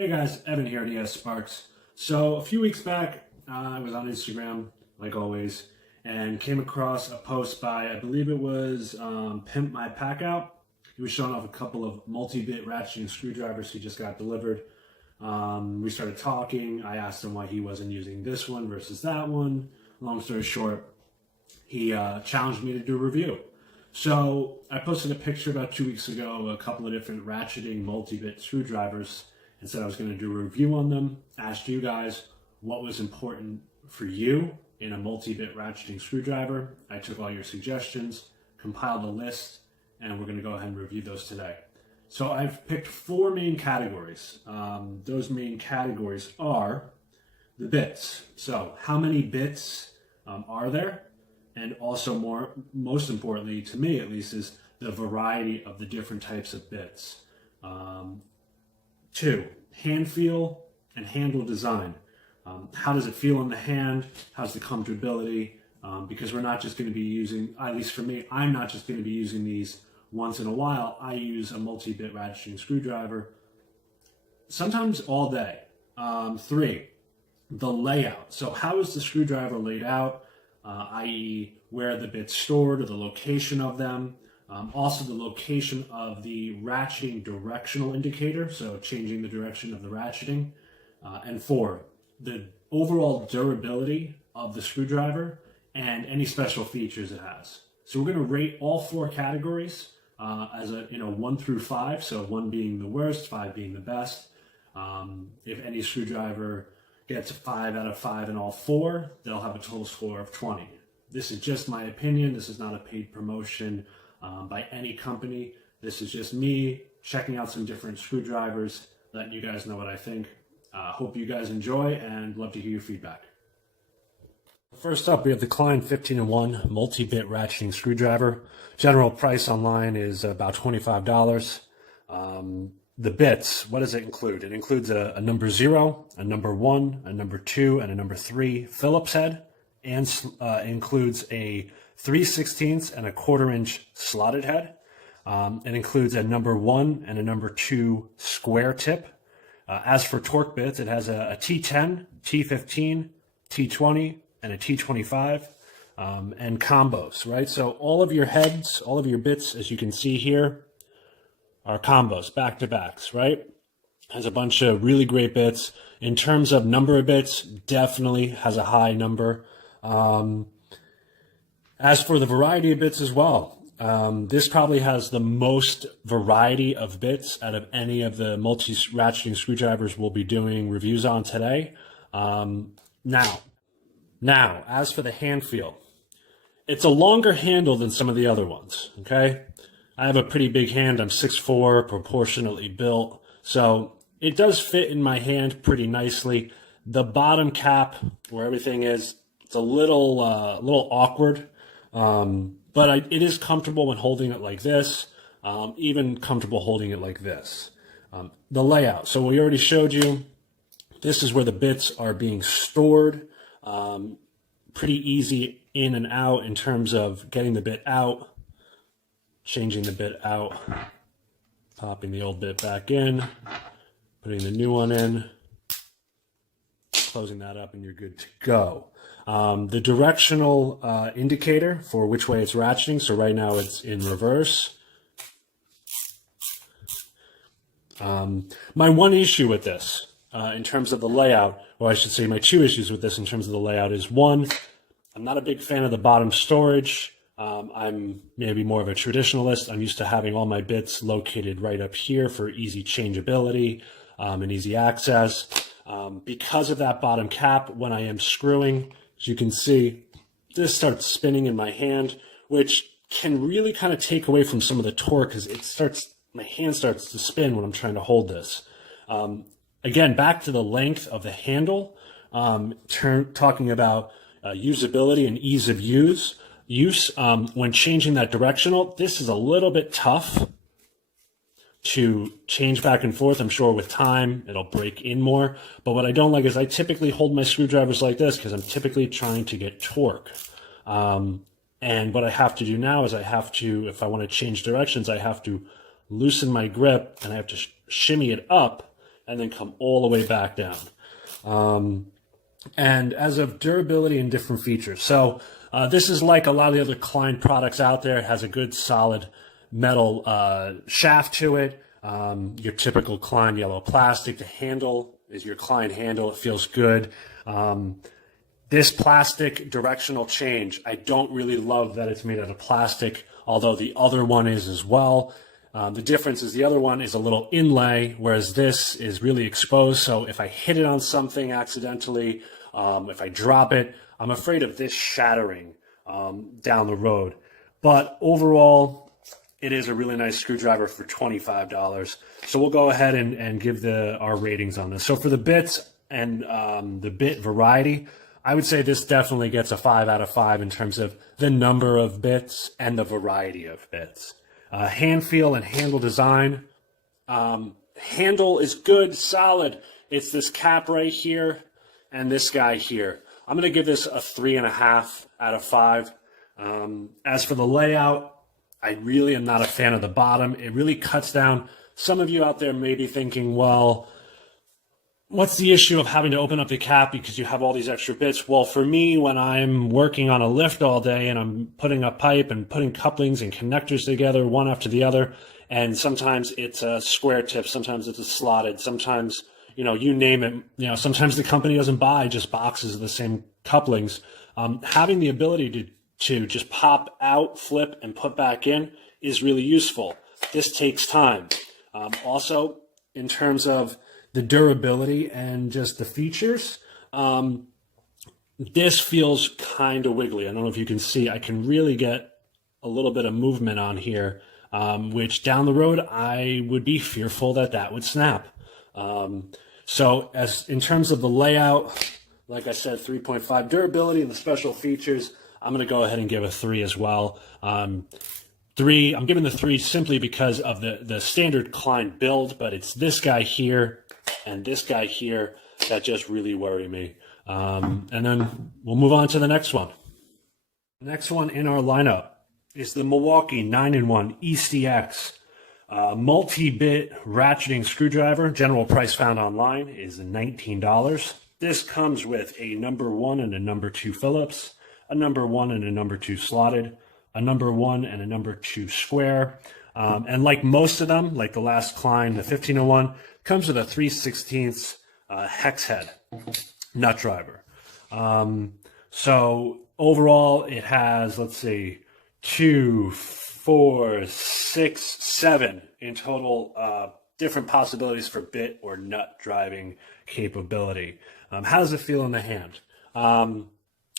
Hey guys, Evan here at ES Sparks. So a few weeks back, I was on Instagram, like always, and came across a post by, I believe it was Pimp My Pack Out. He was showing off a couple of multi-bit ratcheting screwdrivers he just got delivered. We started talking. I asked him why he wasn't using this one versus that one. Long story short, he challenged me to do a review. So I posted a picture about 2 weeks ago of a couple of different ratcheting multi-bit screwdrivers and said I was going to do a review on them. Asked you guys what was important for you in a multi-bit ratcheting screwdriver. I took all your suggestions, compiled a list, and we're going to go ahead and review those today. So I've picked four main categories. Those main categories are the bits. So how many bits are there? And also most importantly, to me at least, is the variety of the different types of bits. Two, hand feel and handle design. How does it feel in the hand? How's the comfortability? Because we're not just going to be using, at least for me, I'm not just going to be using these once in a while. I use a multi-bit ratcheting screwdriver, sometimes all day. Three, the layout. So how is the screwdriver laid out? I.e. where are the bits stored or the location of them. Also the location of the ratcheting directional indicator, so changing the direction of the ratcheting. And four, the overall durability of the screwdriver and any special features it has. So we're going to rate all four categories as a 1 through 5, so 1 being the worst, 5 being the best. If any screwdriver gets a 5 out of 5 in all four, they'll have a total score of 20. This is just my opinion. This is not a paid promotion by any company. This is just me checking out some different screwdrivers, letting you guys know what I think. Hope you guys enjoy and love to hear your feedback. First up, we have the Klein 15-in-1 multi-bit ratcheting screwdriver. General price online is about $25. The bits, what does it include? It includes a number 0, a number 1, a number 2, and a number 3 Phillips head, and includes a 3/16 and a 1/4 inch slotted head. It includes a number 1 and a number 2 square tip. As for torque bits, it has a T10, T15, T20, and a T25, and combos, right? So all of your heads, all of your bits, as you can see here, are combos, back-to-backs, right? Has a bunch of really great bits. In terms of number of bits, definitely has a high number. As for the variety of bits as well, this probably has the most variety of bits out of any of the multi-ratcheting screwdrivers we'll be doing reviews on today. Now, as for the hand feel, it's a longer handle than some of the other ones, okay? I have a pretty big hand. I'm 6'4", proportionately built. So it does fit in my hand pretty nicely. The bottom cap, where everything is, it's a little awkward. But it is comfortable when holding it like this, even comfortable holding it like this. The layout. So we already showed you, this is where the bits are being stored. Pretty easy in and out in terms of getting the bit out, changing the bit out, popping the old bit back in, putting the new one in, closing that up, and you're good to go. The directional indicator for which way it's ratcheting, so right now it's in reverse. My one issue with this, in terms of the layout, or I should say my two issues with this in terms of the layout is, one, I'm not a big fan of the bottom storage. I'm maybe more of a traditionalist. I'm used to having all my bits located right up here for easy changeability and easy access. Because of that bottom cap, when I am screwing, as you can see, this starts spinning in my hand, which can really kind of take away from some of the torque because my hand starts to spin when I'm trying to hold this. Again, back to the length of the handle, talking about usability and ease of use. When changing that directional, this is a little bit tough to change back and forth. I'm sure with time it'll break in more, but what I don't like is I typically hold my screwdrivers like this because I'm typically trying to get torque. And what I have to do now is if I want to change directions, I have to loosen my grip and I have to shimmy it up and then come all the way back down. And as of durability and different features. So this is like a lot of the other Klein products out there. It has a good solid metal shaft to it. Your typical Klein yellow plastic. The handle is your Klein handle. It feels good. This plastic directional change, I don't really love that it's made out of plastic, although the other one is as well. The difference is the other one is a little inlay, whereas this is really exposed. So if I hit it on something accidentally, if I drop it, I'm afraid of this shattering down the road. But overall, it is a really nice screwdriver for $25. So we'll go ahead and give our ratings on this. So for the bits and the bit variety, I would say this definitely gets a 5 out of 5 in terms of the number of bits and the variety of bits. Hand feel and handle design. Handle is good, solid. It's this cap right here and this guy here. I'm going to give this a 3.5 out of 5. As for the layout, I really am not a fan of the bottom. It really cuts down. Some of you out there may be thinking, well, what's the issue of having to open up the cap because you have all these extra bits? Well, for me, when I'm working on a lift all day and I'm putting a pipe and putting couplings and connectors together one after the other, and sometimes it's a square tip, sometimes it's a slotted, sometimes, you name it, sometimes the company doesn't buy just boxes of the same couplings. Having the ability to just pop out, flip, and put back in is really useful. This takes time. Also, in terms of the durability and just the features, this feels kind of wiggly. I don't know if you can see. I can really get a little bit of movement on here, which down the road I would be fearful that would snap. So as in terms of the layout, like I said, 3.5 durability and the special features, I'm going to go ahead and give a 3 as well. I'm giving the 3 simply because of the standard Klein build, but it's this guy here and this guy here that just really worry me. And then we'll move on to the next one. The next one in our lineup is the Milwaukee 9-in-1 ECX multi-bit ratcheting screwdriver. General price found online is $19. This comes with a number 1 and a number 2 Phillips, a number 1 and a number 2 slotted, a number 1 and a number 2 square. And like most of them, like the last Klein, the 1501, comes with a 3/16 hex head nut driver. So overall, it has, let's see, 2, 4, 6, 7 in total different possibilities for bit or nut driving capability. How does it feel in the hand?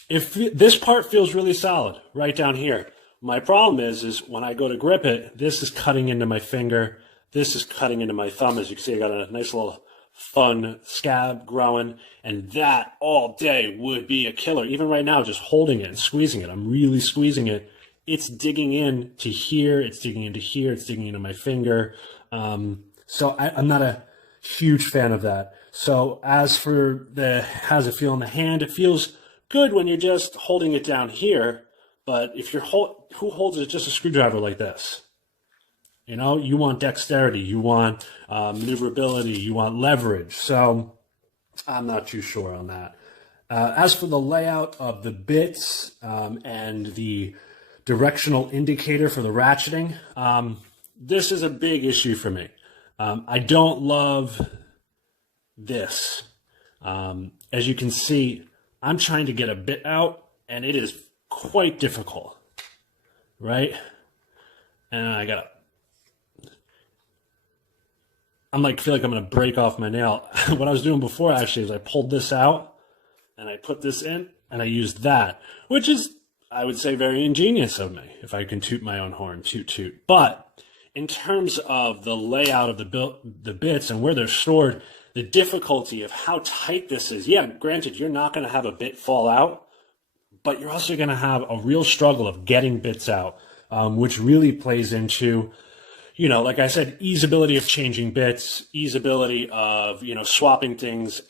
If this part feels really solid right down here. My problem is when I go to grip it, this is cutting into my finger. This is cutting into my thumb. As you can see, I got a nice little fun scab growing, and that all day would be a killer. Even right now, just holding it and squeezing it, I'm really squeezing it. It's digging in to here. It's digging into here. It's digging into my finger. So I'm not a huge fan of that. So as for how does it feel in the hand? It feels good when you're just holding it down here. But if you're who holds it just a screwdriver like this? You want dexterity, you want maneuverability, you want leverage. So I'm not too sure on that. As for the layout of the bits and the directional indicator for the ratcheting, this is a big issue for me. I don't love this. As you can see, I'm trying to get a bit out, and it is quite difficult, right? And feel like I'm gonna break off my nail. What I was doing before actually is I pulled this out and I put this in and I used that, which is, I would say, very ingenious of me, if I can toot my own horn, toot toot. But in terms of the layout of the bits and where they're stored, the difficulty of how tight this is, yeah, granted, you're not gonna have a bit fall out, but you're also going to have a real struggle of getting bits out, which really plays into, like I said, easeability of changing bits, easeability of, swapping things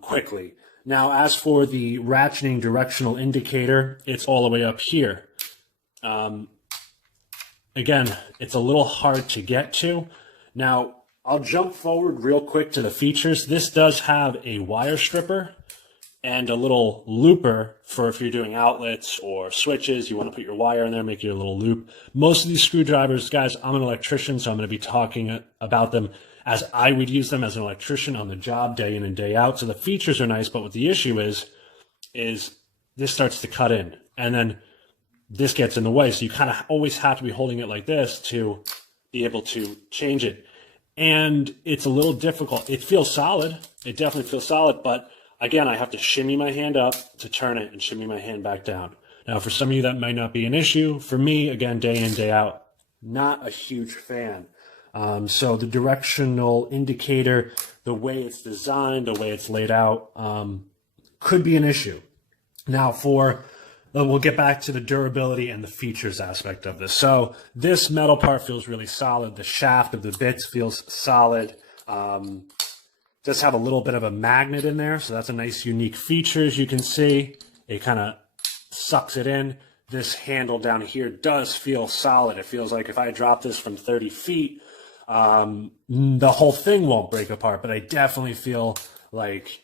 quickly. Now, as for the ratcheting directional indicator, it's all the way up here. Again, it's a little hard to get to. Now, I'll jump forward real quick to the features. This does have a wire stripper and a little looper for if you're doing outlets or switches, you want to put your wire in there, make your little loop. Most of these screwdrivers, guys, I'm an electrician, so I'm going to be talking about them as I would use them as an electrician on the job day in and day out. So the features are nice, but what the issue is this starts to cut in and then this gets in the way. So you kind of always have to be holding it like this to be able to change it. And it's a little difficult. It feels solid. It definitely feels solid, but again, I have to shimmy my hand up to turn it and shimmy my hand back down. Now, for some of you, that might not be an issue. For me, again, day in, day out, not a huge fan. So the directional indicator, the way it's designed, the way it's laid out, could be an issue. Now, we'll get back to the durability and the features aspect of this. So this metal part feels really solid. The shaft of the bits feels solid. Does have a little bit of a magnet in there, so that's a nice unique feature. As you can see, it kind of sucks it in. This handle down here does feel solid. It feels like if I drop this from 30 feet, the whole thing won't break apart, but I definitely feel like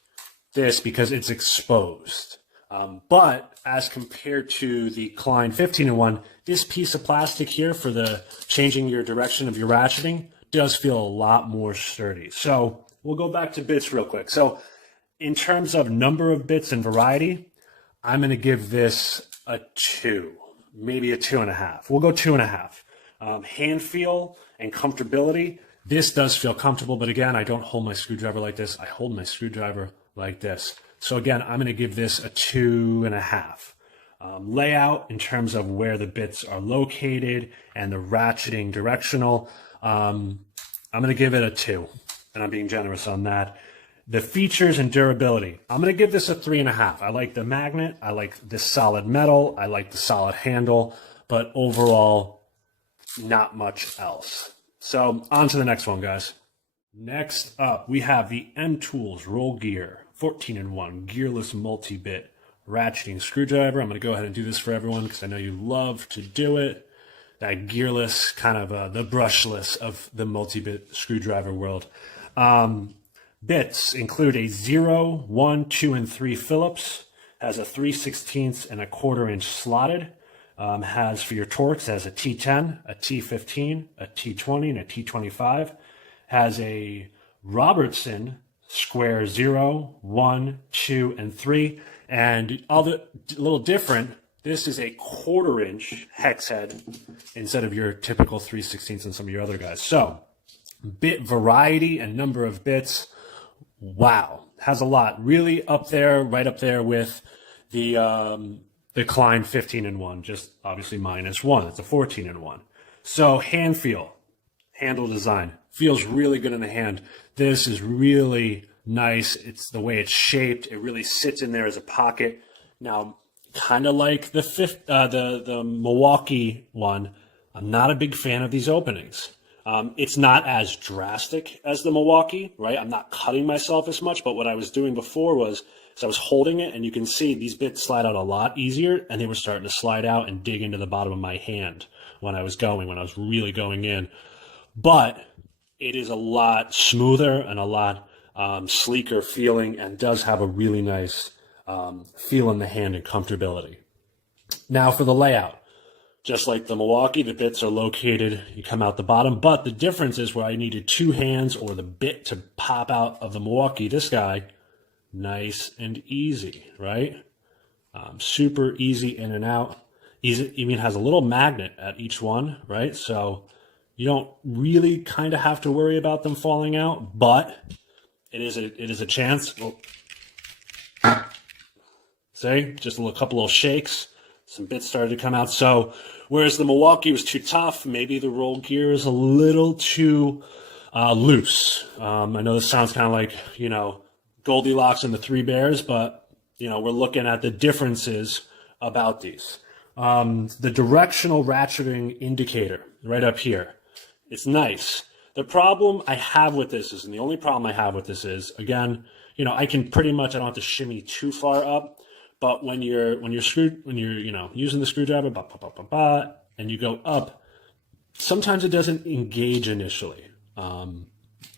this because it's exposed. But as compared to the Klein 15-in-1, this piece of plastic here for the changing your direction of your ratcheting does feel a lot more sturdy. So we'll go back to bits real quick. So in terms of number of bits and variety, I'm going to give this a 2, maybe a 2.5. We'll go 2.5. Hand feel and comfortability, this does feel comfortable, but again, I don't hold my screwdriver like this. I hold my screwdriver like this. So again, I'm going to give this a 2.5. Layout in terms of where the bits are located and the ratcheting directional, I'm going to give it a 2. And I'm being generous on that. The features and durability, I'm going to give this a 3.5. I like the magnet. I like this solid metal. I like the solid handle. But overall, not much else. So on to the next one, guys. Next up, we have the M-Tools Rolgear 14-in-1 gearless multi-bit ratcheting screwdriver. I'm going to go ahead and do this for everyone because I know you love to do it. That gearless, kind of the brushless of the multi-bit screwdriver world. Bits include a 0, 1, 2, and 3 Phillips, has a 3/16 and a 1/4 inch slotted, has for your Torx has a T10, a T15, a T20, and a T25, has a Robertson square 0, 1, 2, and 3, and a little different. This is a 1/4 inch hex head instead of your typical 3/16 and some of your other guys. So bit variety and number of bits, wow, has a lot. Really up there, right up there with the Klein 15-in-1, just obviously -1. It's a 14-in-1. So hand feel, handle design, feels really good in the hand. This is really nice. It's the way it's shaped. It really sits in there as a pocket. Now, kind of like the Milwaukee one, I'm not a big fan of these openings. It's not as drastic as the Milwaukee, right? I'm not cutting myself as much, but what I was doing before was I was holding it, and you can see these bits slide out a lot easier, and they were starting to slide out and dig into the bottom of my hand when I was really going in. But it is a lot smoother and a lot sleeker feeling, and does have a really nice feel in the hand and comfortability. Now for the layout. Just like the Milwaukee, the bits are located, you come out the bottom, but the difference is where I needed 2 hands or the bit to pop out of the Milwaukee, this guy, nice and easy, right? Super easy in and out. Even has a little magnet at each one, right? So you don't really kind of have to worry about them falling out, but it is a chance. Well, see, just a couple little shakes. Some bits started to come out. So whereas the Milwaukee was too tough, maybe the Rolgear is a little too loose. I know this sounds kind of like, Goldilocks and the Three Bears, but, we're looking at the differences about these. The directional ratcheting indicator right up here. It's nice. The problem I have with this is, and the only problem I have with this is, again, I can pretty much, I don't have to shimmy too far up. But when you're using the screwdriver, and you go up, sometimes it doesn't engage initially.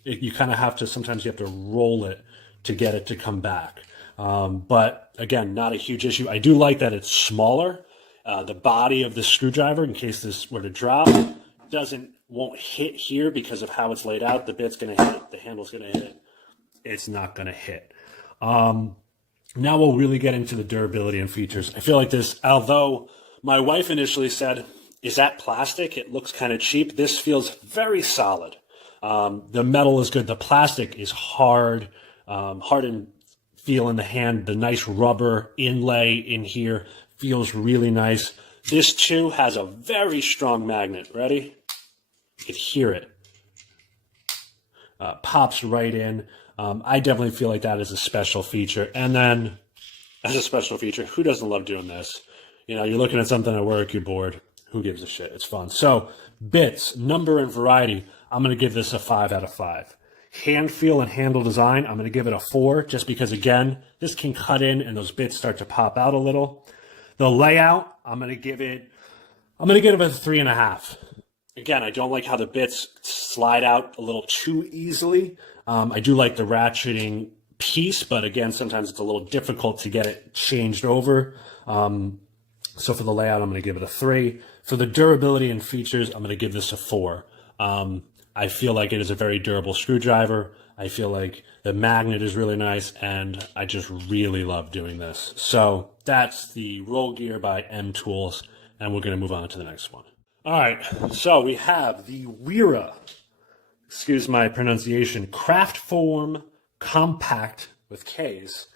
you kind of have to, sometimes you have to roll it to get it to come back. But again, not a huge issue. I do like that it's smaller. The body of the screwdriver, in case this were to drop, won't hit here because of how it's laid out. The bit's going to hit it. The handle's going to hit it. It's not going to hit. Now we'll really get into the durability and features. I feel like this, although my wife initially said, is that plastic? It looks kind of cheap. This feels very solid. The metal is good. The plastic is hard, hard and feel in the hand. The nice rubber inlay in here feels really nice. This too has a very strong magnet. Ready? You can hear it. Pops right in. I definitely feel like that is a special feature. And then, as a special feature, who doesn't love doing this? You know, you're looking at something at work, you're bored. Who gives a shit? It's fun. So, bits, number, and variety, I'm going to give this a 5 out of 5. Hand feel and handle design, I'm going to give it a 4, just because, again, this can cut in and those bits start to pop out a little. The layout, I'm going to give it a 3.5. Again, I don't like how the bits slide out a little too easily. I do like the ratcheting piece, but again, sometimes it's a little difficult to get it changed over. So for the layout, I'm going to give it a 3. For the durability and features, I'm going to give this a 4. I feel like it is a very durable screwdriver. I feel like the magnet is really nice, and I just really love doing this. So that's the Rolgear by M Tools, and we're going to move on to the next one. All right, so we have the Wera, excuse my pronunciation, Craft Form Compact with K's,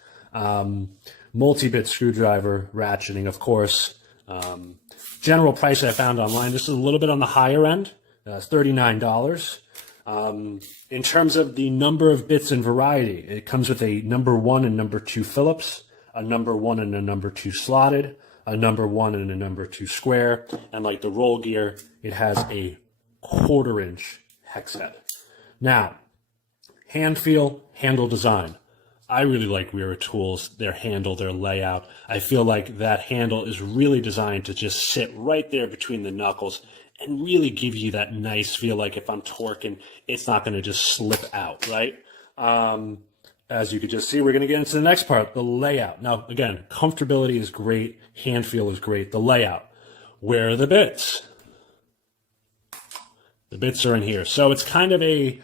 multi-bit screwdriver, ratcheting, of course. General price I found online, this is a little bit on the higher end, $39. In terms of the number of bits and variety, it comes with a number 1 and number 2 Phillips, a number 1 and a number 2 slotted, a number 1 and a number 2 square, and like the Rolgear, it has a 1/4 inch hex head. Now, hand feel, handle design. I really like Wera tools, their handle, their layout. I feel like that handle is really designed to just sit right there between the knuckles and really give you that nice feel, like if I'm torquing, it's not going to just slip out, right? As you can just see, we're going to get into the next part, the layout. Now, again, comfortability is great. Hand feel is great. The layout. Where are the bits? The bits are in here. So it's kind of a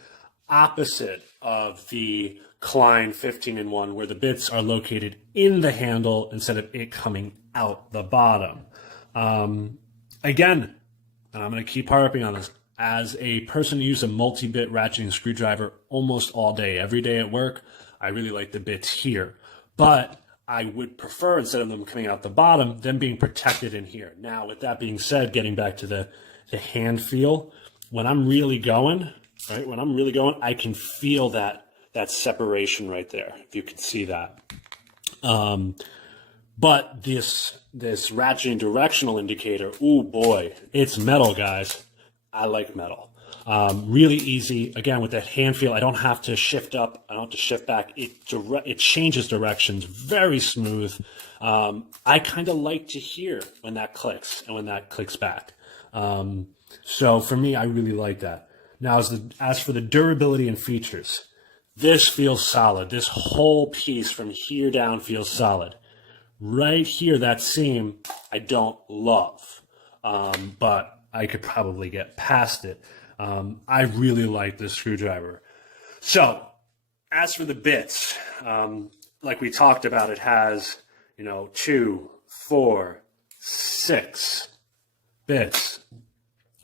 opposite of the Klein 15-in-1, where the bits are located in the handle instead of it coming out the bottom. Again, and I'm going to keep harping on this, as a person who uses a multi-bit ratcheting screwdriver almost all day, every day at work, I really like the bits here. But I would prefer, instead of them coming out the bottom, them being protected in here. Now, with that being said, getting back to the hand feel, when I'm really going, right, I can feel that separation right there, if you can see that. But this ratcheting directional indicator, ooh boy, it's metal, guys. I like metal. Really easy. Again, with that hand feel, I don't have to shift up. I don't have to shift back. It changes directions very smooth. I kind of like to hear when that clicks and when that clicks back. So for me, I really like that. Now, as for the durability and features, this feels solid. This whole piece from here down feels solid. Right here, that seam, I don't love, but I could probably get past it. I really like this screwdriver. So, as for the bits, like we talked about, it has, 2, 4, 6 bits.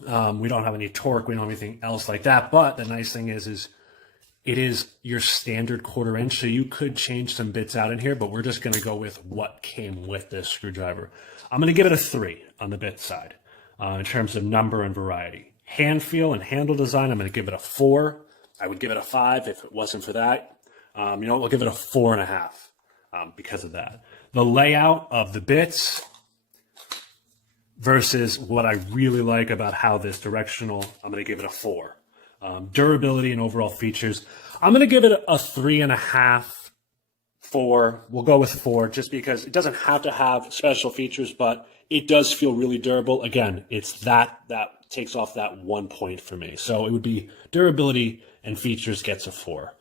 We don't have any torque. We don't have anything else like that. But the nice thing is it is your standard 1/4 inch. So you could change some bits out in here, but we're just going to go with what came with this screwdriver. I'm going to give it a 3 on the bit side in terms of number and variety. Hand feel and handle design, I'm going to give it a 4. I would give it a 5 if it wasn't for that. We'll give it a 4.5 because of that. The layout of the bits versus what I really like about how this directional, I'm going to give it a 4. Durability and overall features, I'm going to give it a 3.5, 4. We'll go with 4 just because it doesn't have to have special features, but it does feel really durable. Again, it's that takes off that 1 point for me. So it would be durability and features gets a 4.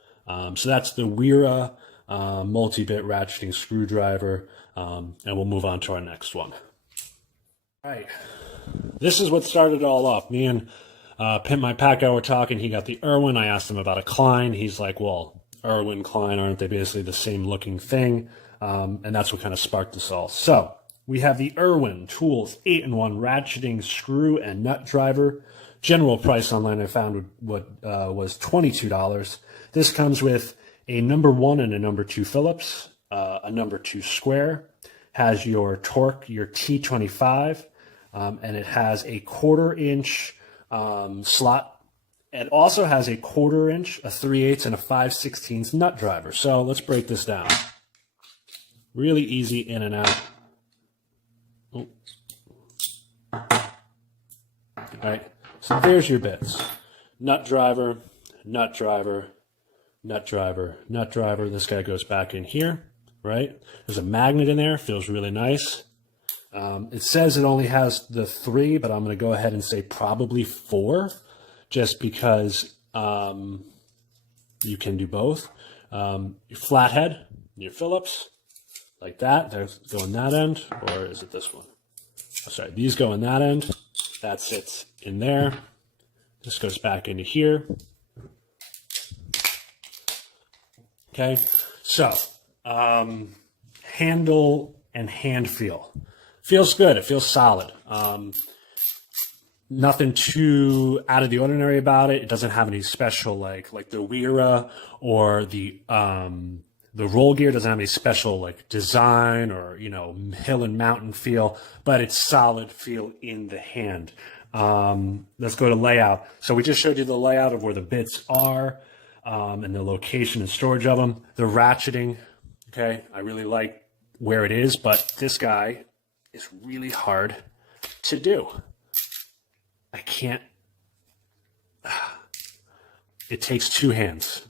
So that's the Wera multi-bit ratcheting screwdriver, and we'll move on to our next one. All right, this is what started it all off. Me and Pimp My Pack Guy were talking. He got the Irwin. I asked him about a Klein. He's like, well, Irwin, Klein, aren't they basically the same looking thing? And that's what kind of sparked this all. So we have the Irwin Tools 8-in-1 ratcheting screw and nut driver. General price online I found was $22. This comes with a number 1 and a number 2 Phillips, a number 2 square, has your torque, your T25, and it has a 1/4 inch slot. It also has a 1/4 inch, a 3/8, and a 5/16 nut driver. So let's break this down. Really easy in and out. Oh. All right, so there's your bits. Nut driver, nut driver, nut driver, nut driver. This guy goes back in here, right? There's a magnet in there, feels really nice. It says it only has the 3, but I'm going to go ahead and say probably 4, just because you can do both. Your flathead, your Phillips, like that. There's go in that end, or is it this one? Oh, sorry, these go in that end. That sits in there. This goes back into here. Okay, so handle and hand feel. Feels good. It feels solid. Nothing too out of the ordinary about it. It doesn't have any special like the Wera or the Rolgear doesn't have any special like design or hill and mountain feel, but it's solid feel in the hand. Let's go to layout. So we just showed you the layout of where the bits are and the location and storage of them. The ratcheting, okay, I really like where it is, but this guy is really hard to do. I can't. It takes 2 hands.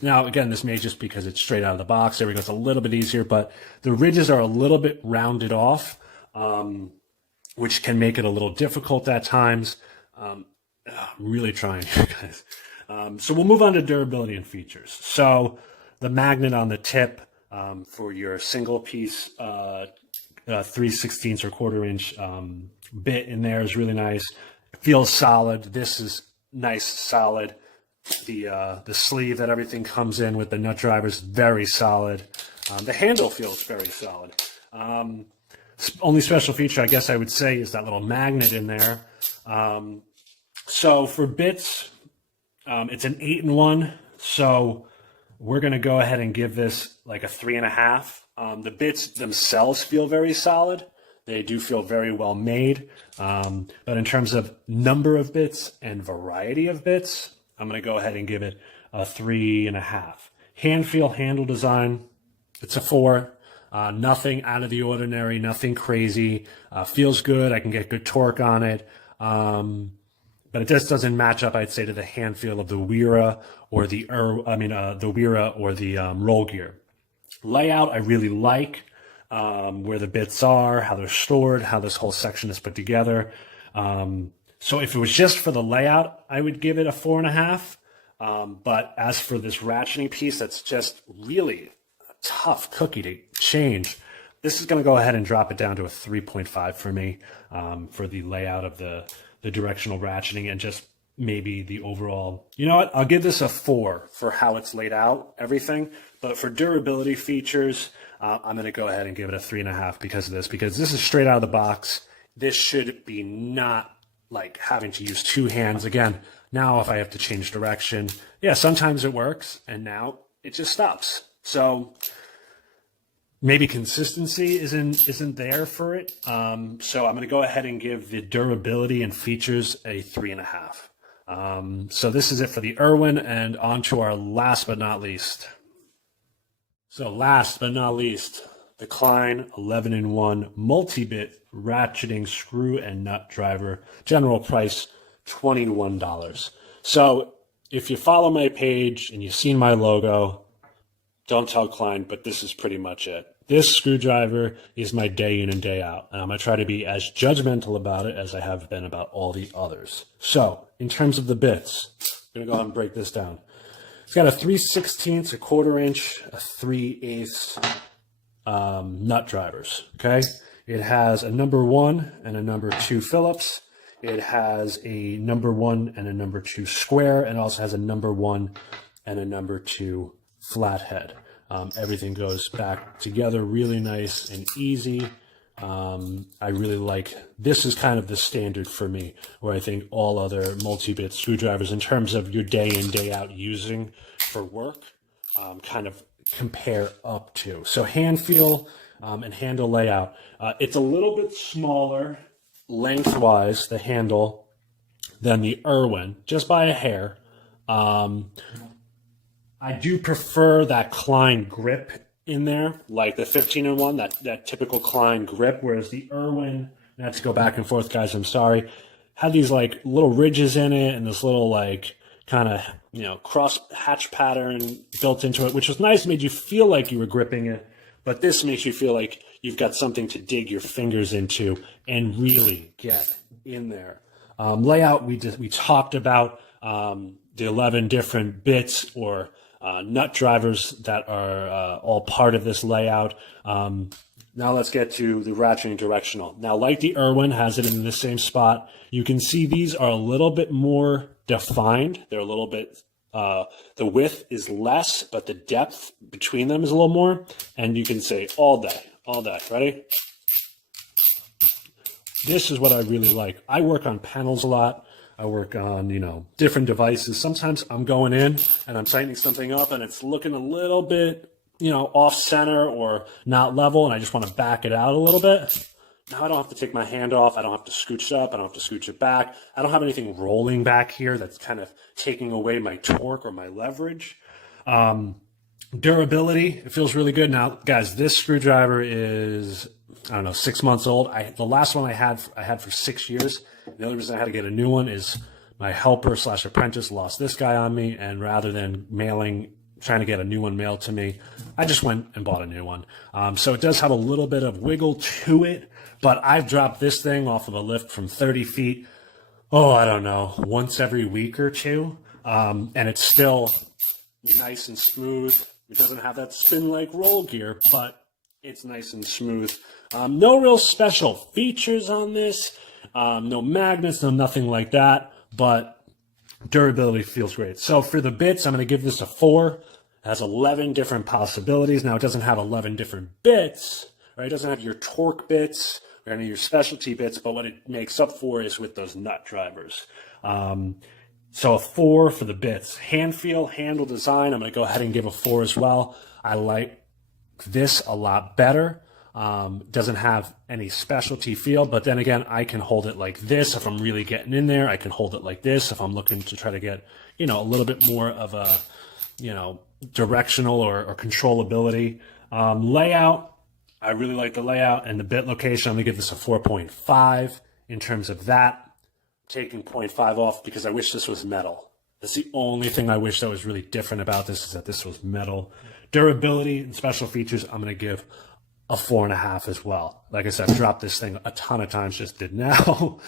Now, again, this may just because it's straight out of the box. There we go. It's a little bit easier, but the ridges are a little bit rounded off, which can make it a little difficult at times. I'm really trying, guys. So we'll move on to durability and features. So the magnet on the tip for your single piece 3/16 or 1/4 inch bit in there is really nice. It feels solid. This is nice, solid. The sleeve that everything comes in with the nut driver is very solid. The handle feels very solid. Only special feature I guess I would say is that little magnet in there. So for bits, it's an 8-in-1. So we're going to go ahead and give this like a 3.5. The bits themselves feel very solid. They do feel very well made. But in terms of number of bits and variety of bits, I'm going to go ahead and give it a 3.5. Hand feel, handle design, it's a 4. Nothing out of the ordinary, nothing crazy. Feels good. I can get good torque on it. But it just doesn't match up, I'd say, to the hand feel of the Wera or the Rolgear. Layout, I really like where the bits are, how they're stored, how this whole section is put together. So if it was just for the layout, I would give it a 4.5. But as for this ratcheting piece, that's just really a tough cookie to change. This is going to go ahead and drop it down to a 3.5 for me for the layout of the directional ratcheting and just maybe the overall. You know what? I'll give this a 4 for how it's laid out, everything. But for durability features, I'm going to go ahead and give it a 3.5 because of this. Because this is straight out of the box. This should be not like having to use 2 hands. Again, now if I have to change direction, yeah, sometimes it works. And now it just stops. So maybe consistency isn't there for it. So I'm going to go ahead and give the durability and features a 3.5. So this is it for the Irwin, and on to our last but not least. So last but not least, the Klein 11-in-1 multi-bit ratcheting screw and nut driver. General price $21. So if you follow my page and you've seen my logo, don't tell Klein, but this is pretty much it. this screwdriver is my day in and day out. And I'm going to try to be as judgmental about it as I have been about all the others. So in terms of the bits, I'm going to go ahead and break this down. It's got a 3/16, a 1/4 inch, a 3/8 nut drivers. Okay. It has a number 1 and a number 2 Phillips. It has a number 1 and a number 2 square, and also has a number 1 and a number 2 flathead. Everything goes back together really nice and easy. I really like, this is kind of the standard for me, where I think all other multi-bit screwdrivers in terms of your day in, day out using for work, kind of compare up to. So hand feel and handle layout. It's a little bit smaller lengthwise, the handle, than the Irwin, just by a hair. I do prefer that Klein grip in there, like the 15-in-1, that typical Klein grip, whereas the Irwin, not to go back and forth, guys, I'm sorry, had these like little ridges in it and this little like kind of, you know, cross hatch pattern built into it, which was nice, made you feel like you were gripping it, but this makes you feel like you've got something to dig your fingers into and really get in there. Layout, we talked about the 11 different bits or nut drivers that are all part of this layout. Now let's get to the ratcheting directional. Now, like the Irwin has it in the same spot, you can see these are a little bit more defined. They're a little bit, the width is less, but the depth between them is a little more. And you can say all day. Ready? This is what I really like. I work on panels a lot. I work on, you know, different devices. Sometimes I'm going in and I'm tightening something up and it's looking a little bit, you know, off center or not level, and I just want to back it out a little bit. Now I don't have to take my hand off. I don't have to scooch it up. I don't have to scooch it back. I don't have anything rolling back here that's kind of taking away my torque or my leverage. Durability, it feels really good. Now, guys, this screwdriver is, I don't know, 6 months old. The last one I had for 6 years. The only reason I had to get a new one is my helper / apprentice lost this guy on me, and rather than trying to get a new one mailed to me, I just went and bought a new one. So it does have a little bit of wiggle to it, but I've dropped this thing off of a lift from 30 feet, I don't know, once every week or two, and it's still nice and smooth. It doesn't have that spin like Rolgear, but it's nice and smooth. No real special features on this. No magnets, no nothing like that, but durability feels great. So for the bits, I'm going to give this a 4. It has 11 different possibilities. Now, it doesn't have 11 different bits, right? It doesn't have your torque bits or any of your specialty bits, but what it makes up for is with those nut drivers. So a 4 for the bits. Hand feel, handle design, I'm going to go ahead and give a 4 as well. I like this a lot better. Doesn't have any specialty feel, but then again, I can hold it like this if I'm really getting in there. I can hold it like this if I'm looking to try to get, you know, a little bit more of a, you know, directional or controllability. Layout, I really like the layout and the bit location. I'm gonna give this a 4.5 in terms of that. Taking 0.5 off because I wish this was metal. That's the only thing I wish that was really different about this, is that this was metal. Durability and special features, I'm gonna give a 4.5 as well. Like I said, I've dropped this thing a ton of times, just did now.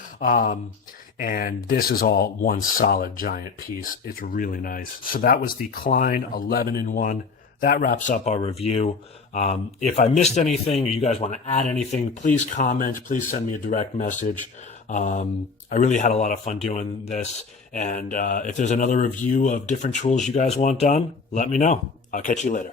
And this is all one solid giant piece. It's really nice. So that was the Klein 11-in-1. That wraps up our review. If I missed anything or you guys want to add anything, please comment. Please send me a direct message. I really had a lot of fun doing this. And if there's another review of different tools you guys want done, let me know. I'll catch you later.